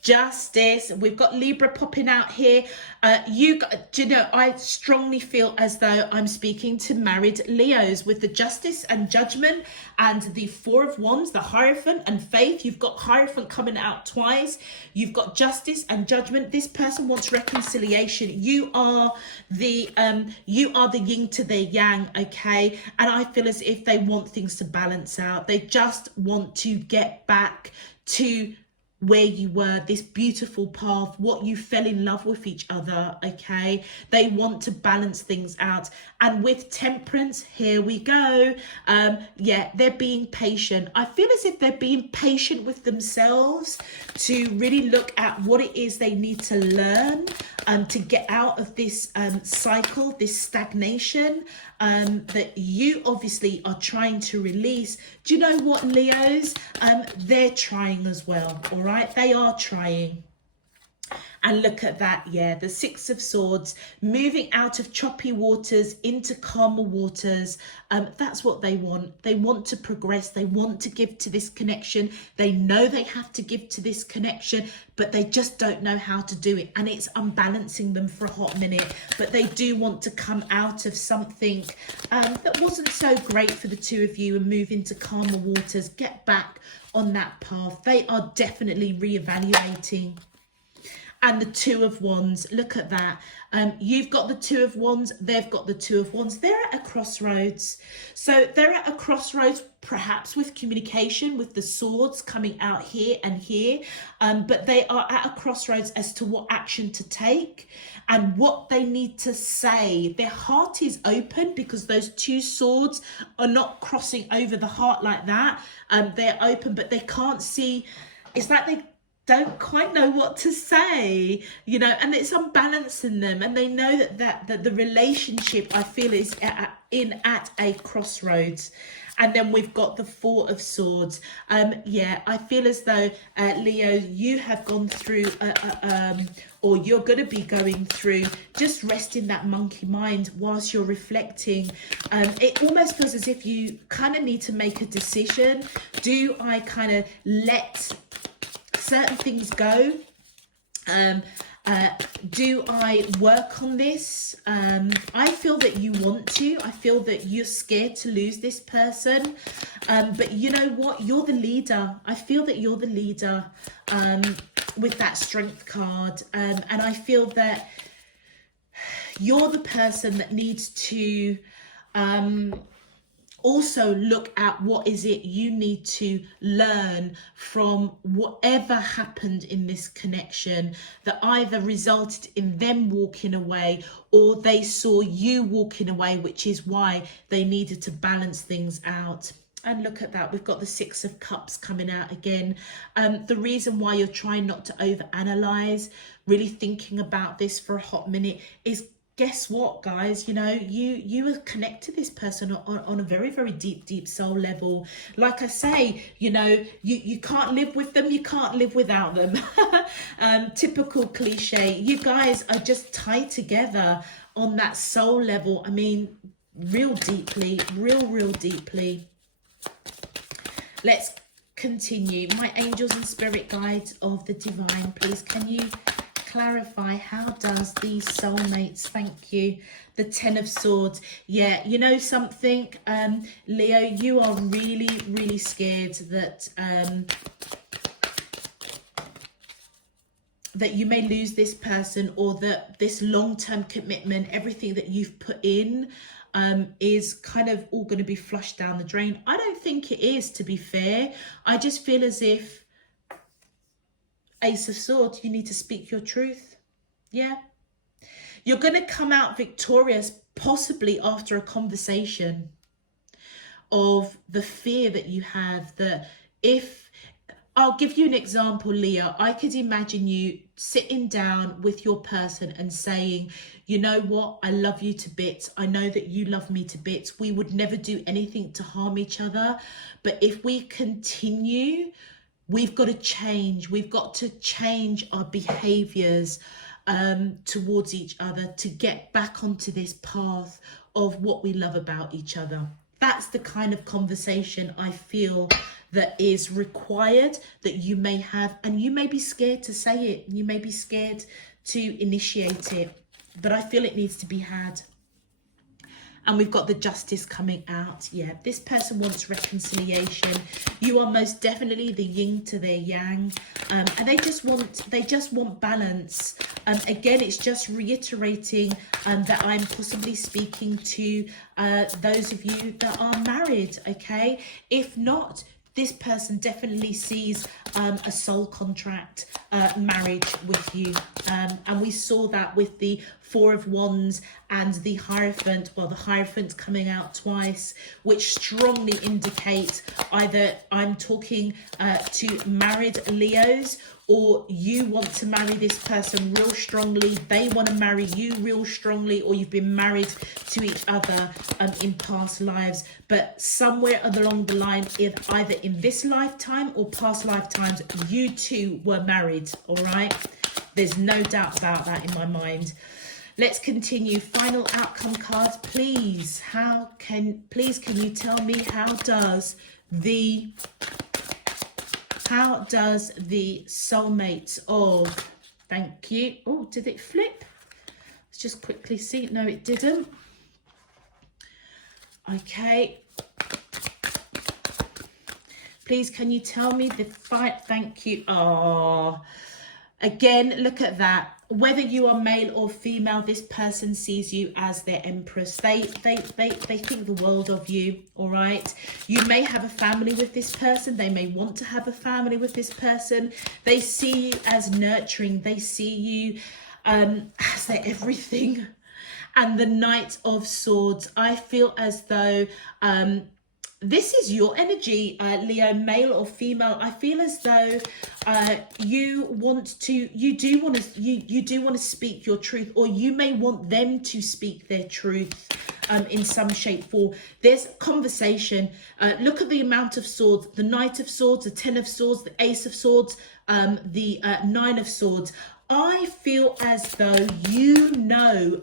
Justice. We've got Libra popping out here. Do you know, I strongly feel as though I'm speaking to married Leos with the Justice and Judgment and the Four of Wands, the Hierophant and Faith. You've got Hierophant coming out twice. You've got Justice and Judgment. This person wants reconciliation. You are the yin to their yang, okay? And I feel as if they want things to balance out. They just want to get back to where you were, this beautiful path, what you fell in love with each other, okay? They want to balance things out. And with Temperance, here we go. Yeah, they're being patient. I feel as if they're being patient with themselves to really look at what it is they need to learn to get out of this cycle, this stagnation that you obviously are trying to release. Do you know what, Leos? They're trying as well, all right? They are trying. And look at that, yeah, the Six of Swords, moving out of choppy waters into calmer waters. That's what they want. They want to progress. They want to give to this connection. They know they have to give to this connection, but they just don't know how to do it. And it's unbalancing them for a hot minute. But they do want to come out of something that wasn't so great for the two of you and move into calmer waters, get back on that path. They are definitely reevaluating. And the Two of Wands, look at that. You've got the Two of Wands, they've got the Two of Wands. They're at a crossroads. So they're at a crossroads, perhaps with communication, with the swords coming out here and here. But they are at a crossroads as to what action to take and what they need to say. Their heart is open because those two swords are not crossing over the heart like that. They're open, but they can't see. It's like they don't quite know what to say, you know, and it's unbalancing them, and they know that the relationship, I feel, is at a crossroads. And then we've got the Four of Swords. Yeah, I feel as though, Leo, you have gone through, or you're going to be going through, just resting that monkey mind whilst you're reflecting. It almost feels as if you kind of need to make a decision. Do I kind of let certain things go? Do I work on this? I feel that you want to. I feel that you're scared to lose this person. But you know what? You're the leader. I feel that you're the leader with that Strength card. And I feel that you're the person that needs to also look at what is it you need to learn from whatever happened in this connection that either resulted in them walking away or they saw you walking away, which is why they needed to balance things out. And look at that, we've got the Six of Cups coming out again. The reason why you're trying not to overanalyze, really thinking about this for a hot minute, is guess what, guys? You know, you are connected to this person on a very, very deep soul level. Like I say, you know, you can't live with them, you can't live without them. Typical cliche. You guys are just tied together on that soul level. I mean, real deeply, real deeply. Let's continue. My angels and spirit guides of the divine, please can you clarify, how does these soulmates, thank you, the Ten of Swords. Yeah, you know something, Leo, you are really, really scared that that you may lose this person, or that this long-term commitment, everything that you've put in, is kind of all going to be flushed down the drain. I don't think it is, to be fair. I just feel as if, Ace of Swords, you need to speak your truth. Yeah. You're going to come out victorious, possibly after a conversation of the fear that you have, that if, I'll give you an example, Leo. I could imagine you sitting down with your person and saying, you know what, I love you to bits. I know that you love me to bits. We would never do anything to harm each other. But if we continue, we've got to change. We've got to change our behaviors towards each other to get back onto this path of what we love about each other. That's the kind of conversation I feel that is required, that you may have, and you may be scared to say it. You may be scared to initiate it, but I feel it needs to be had. And we've got the Justice coming out. Yeah, this person wants reconciliation. You are most definitely the yin to their yang, and they just want balance. Again, it's just reiterating that I'm possibly speaking to those of you that are married. Okay, if not, this person definitely sees a soul contract marriage with you. And we saw that with the Four of Wands and the Hierophant. Well, the Hierophant coming out twice, which strongly indicate either I'm talking to married Leos, or you want to marry this person real strongly, they want to marry you real strongly, or you've been married to each other in past lives. But somewhere along the line, either in this lifetime or past lifetimes, you two were married, all right? There's no doubt about that in my mind. Let's continue. Final outcome cards, please. Please can you tell me, how does the soulmates of, thank you. Oh, did it flip? Let's just quickly see. No, it didn't. Okay. Please, can you tell me the fight? Thank you. Oh, again, look at that. Whether you are male or female, this person sees you as their Empress. They think the world of you, all right? You may have a family with this person. They may want to have a family with this person. They see you as nurturing. They see you as their everything. And the Knight of Swords, I feel as though this is your energy, Leo, male or female. I feel as though you do want to speak your truth, or you may want them to speak their truth in some shape, form. There's conversation. Look at the amount of swords: the Knight of Swords, the Ten of Swords, the Ace of Swords, the Nine of Swords. I feel as though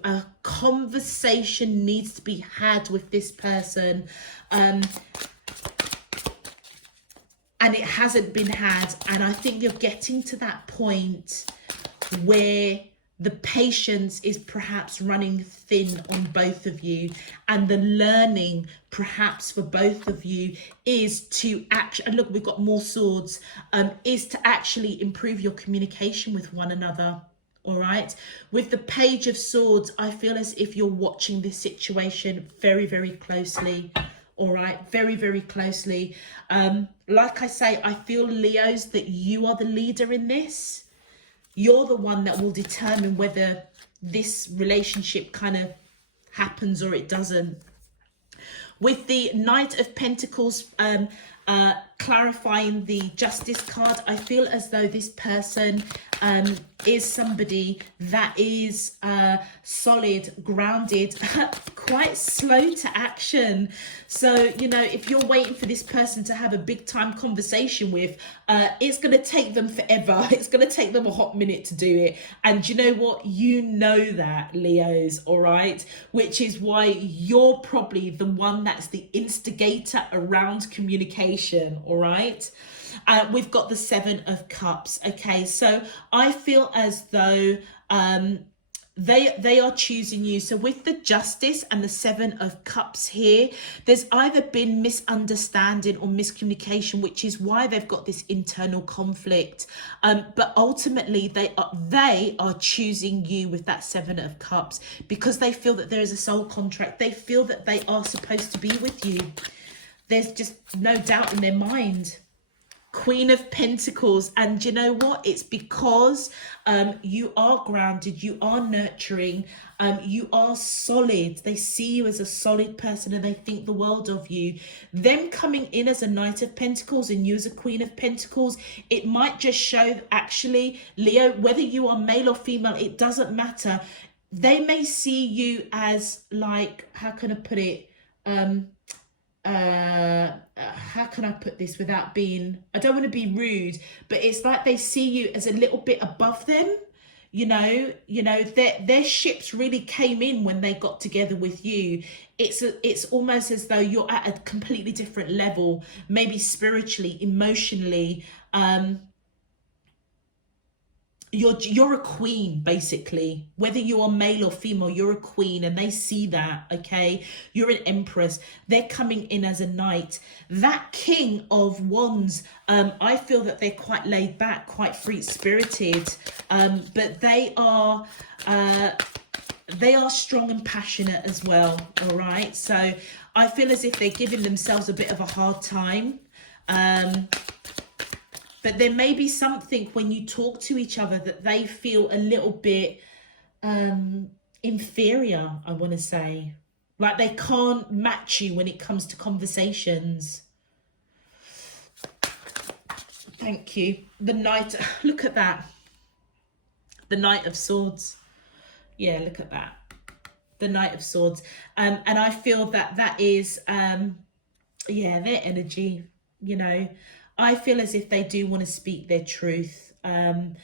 a conversation needs to be had with this person, and it hasn't been had. And I think you're getting to that point where the patience is perhaps running thin on both of you, and the learning perhaps for both of you is to actually, and look, we've got more swords, is to actually improve your communication with one another. All right, with the Page of Swords, I feel as if you're watching this situation very, very closely. All right, very, very closely. Like I say, I feel, Leos, that you are the leader in this. You're the one that will determine whether this relationship kind of happens or it doesn't. With the Knight of Pentacles clarifying the Justice card, I feel as though this person is somebody that is solid, grounded, quite slow to action. So, you know, if you're waiting for this person to have a big time conversation with, it's going to take them forever. It's going to take them a hot minute to do it. And you know what? You know that, Leos, all right? Which is why you're probably the one that's the instigator around communication, all right? We've got the Seven of Cups. Okay, so I feel as though they are choosing you. So with the Justice and the Seven of Cups here, there's either been misunderstanding or miscommunication, which is why they've got this internal conflict. But ultimately, they are choosing you with that Seven of Cups because they feel that there is a soul contract. They feel that they are supposed to be with you. There's just no doubt in their mind. Queen of Pentacles, and you know what, it's because you are grounded, you are nurturing, you are solid. They see you as a solid person and they think the world of you. Them coming in as a Knight of Pentacles and you as a Queen of Pentacles, it might just show, actually, Leo, whether you are male or female, it doesn't matter. They may see you as, like, how can I put it, how can I put this without being, I don't want to be rude, but it's like they see you as a little bit above them. You know, their ships really came in when they got together with you. It's almost as though you're at a completely different level, maybe spiritually, emotionally. You're a queen, basically. Whether you are male or female, you're a queen, and they see that, okay? You're an empress. They're coming in as a knight. That King of Wands, I feel that they're quite laid back, quite free-spirited, but they are strong and passionate as well, all right? So I feel as if they're giving themselves a bit of a hard time. But there may be something when you talk to each other that they feel a little bit inferior, I want to say. Like they can't match you when it comes to conversations. Thank you. The Knight, look at that. The Knight of Swords. Yeah, look at that. The Knight of Swords. And I feel that that is, yeah, their energy, you know. I feel as if they do want to speak their truth. But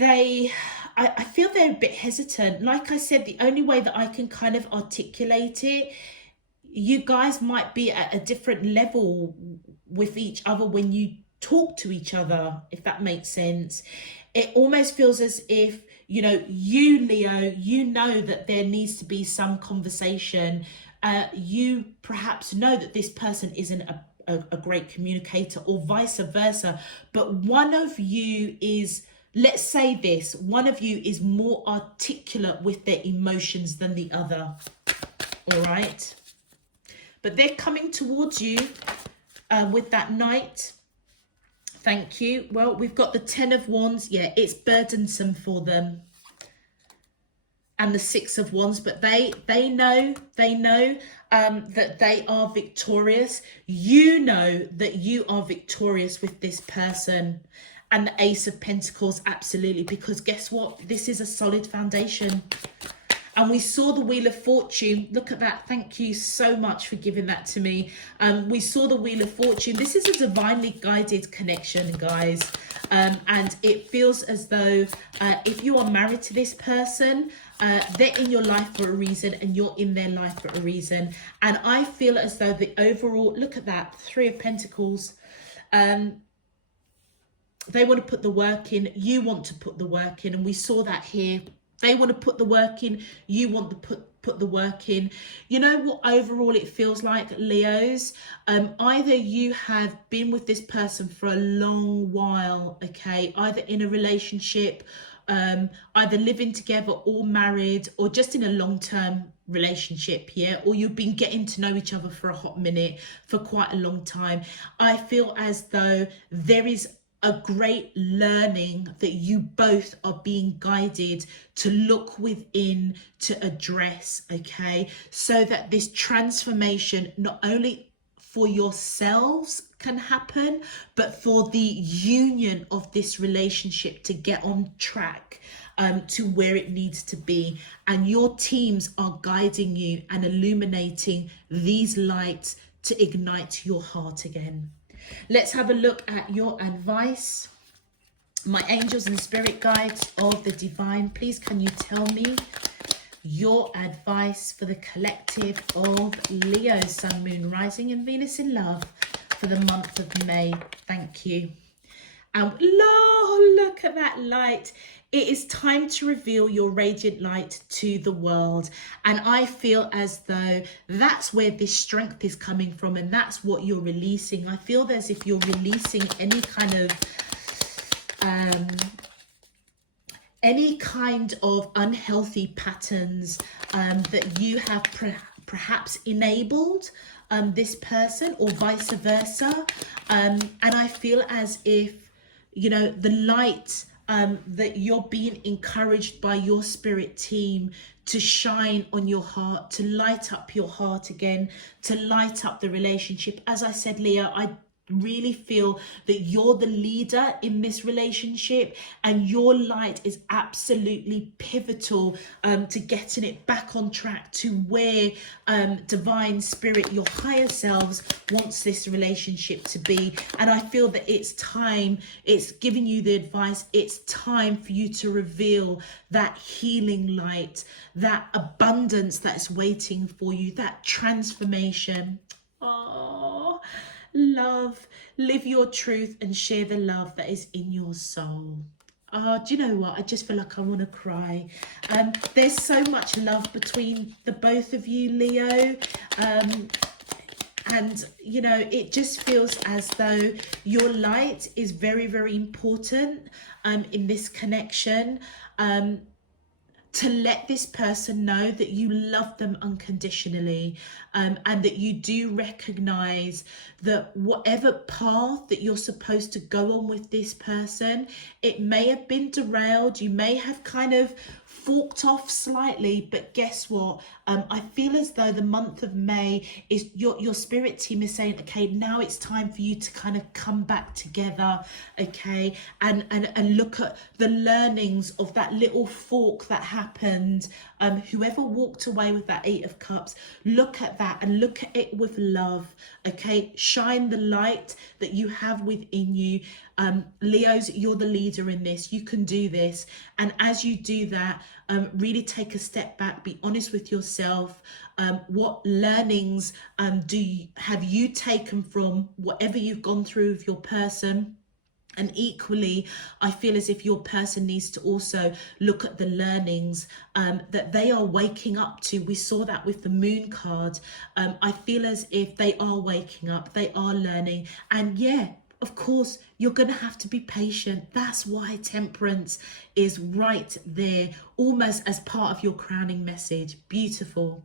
I feel they're a bit hesitant. Like I said, the only way that I can kind of articulate it, you guys might be at a different level with each other when you talk to each other, if that makes sense. It almost feels as if, you know, you, Leo, you know that there needs to be some conversation. You perhaps know that this person isn't a great communicator, or vice versa, but one of you is, let's say this, one of you is more articulate with their emotions than the other, all right? But they're coming towards you with that Knight. Thank you. Well, we've got the Ten of Wands. Yeah, it's burdensome for them. And the Six of Wands, but they know that they are victorious. You know that you are victorious with this person. And the Ace of Pentacles, absolutely, because guess what? This is a solid foundation. And we saw the Wheel of Fortune. Look at that. Thank you so much for giving that to me. We saw the Wheel of Fortune. This is a divinely guided connection, guys. And it feels as though if you are married to this person, they're in your life for a reason and you're in their life for a reason. And I feel as though the overall, look at that, Three of Pentacles. They want to put the work in. You want to put the work in. And we saw that here. They want to put the work in. You want to put the work in. You know what overall it feels like, Leos? Either you have been with this person for a long while, okay? Either in a relationship, either living together or married, or just in a long-term relationship, yeah? Or you've been getting to know each other for a hot minute, for quite a long time. I feel as though there is a great learning that you both are being guided to look within, to address, okay? So that this transformation, not only for yourselves can happen, but for the union of this relationship to get on track to where it needs to be. And your teams are guiding you and illuminating these lights to ignite your heart again. Let's have a look at your advice. My angels and spirit guides of the divine, please can you tell me your advice for the collective of Leo, Sun, Moon, Rising and Venus in Love for the month of May? Thank you. And look at that light. It is time to reveal your radiant light to the world. And I feel as though that's where this strength is coming from, and that's what you're releasing. I feel as if you're releasing any kind of unhealthy patterns that you have perhaps enabled this person, or vice versa. And I feel as if, you know, the light that you're being encouraged by your spirit team to shine on your heart, to light up your heart again, to light up the relationship. As I said, Leo, I really feel that you're the leader in this relationship, and your light is absolutely pivotal to getting it back on track to where divine spirit, your higher selves, wants this relationship to be. And I feel that it's time, it's giving you the advice, it's time for you to reveal that healing light, that abundance that's waiting for you, that transformation. Oh, love, live your truth and share the love that is in your soul. Oh, do you know what? I just feel like I want to cry. There's so much love between the both of you, Leo. And, you know, it just feels as though your light is very, very important in this connection. To let this person know that you love them unconditionally, and that you do recognize that whatever path that you're supposed to go on with this person, it may have been derailed, you may have kind of forked off slightly, but guess what? I feel as though the month of May is your spirit team is saying, okay, now it's time for you to kind of come back together, okay, and look at the learnings of that little fork that happened. Whoever walked away with that 8 of Cups, look at that and look at it with love, okay? Shine the light that you have within you. Leos, you're the leader in this. You can do this. And as you do that, really take a step back, be honest with yourself. What learnings have you taken from whatever you've gone through with your person? And equally, I feel as if your person needs to also look at the learnings that they are waking up to. We saw that with the Moon card. I feel as if they are waking up, they are learning. And yeah, of course, you're going to have to be patient. That's why Temperance is right there, almost as part of your crowning message. Beautiful.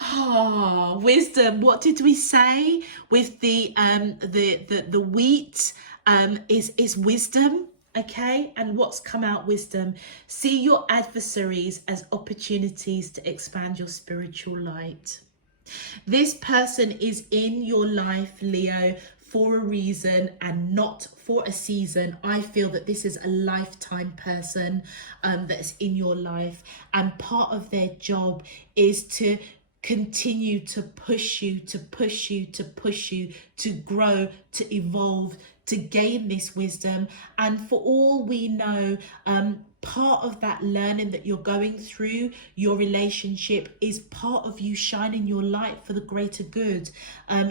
Oh, wisdom. What did we say with the wheat? Is wisdom, okay? And what's come out? Wisdom. See your adversaries as opportunities to expand your spiritual light. This person is in your life, Leo, for a reason and not for a season. I feel that this is a lifetime person that's in your life, and part of their job is to continue to push you, to grow, to evolve, to gain this wisdom. And for all we know, part of that learning that you're going through, your relationship, is part of you shining your light for the greater good.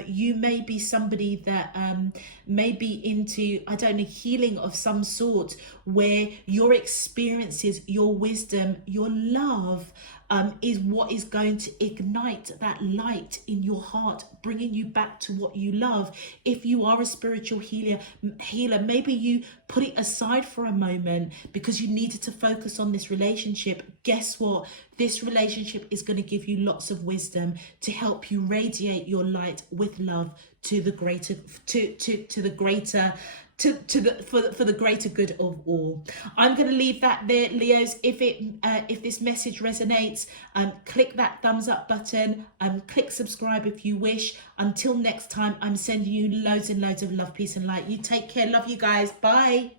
You may be somebody that may be into, I don't know, healing of some sort, where your experiences, your wisdom, your love is what is going to ignite that light in your heart, bringing you back to what you love. If you are a spiritual healer, maybe you put it aside for a moment because you needed to focus on this relationship. Guess what? This relationship is going to give you lots of wisdom to help you radiate your light with love to the greater, for the greater good of all. I'm going to leave that there, Leos. If this message resonates, click that thumbs up button, click subscribe if you wish. Until next time, I'm sending you loads and loads of love, peace and light. You take care. Love you guys. Bye.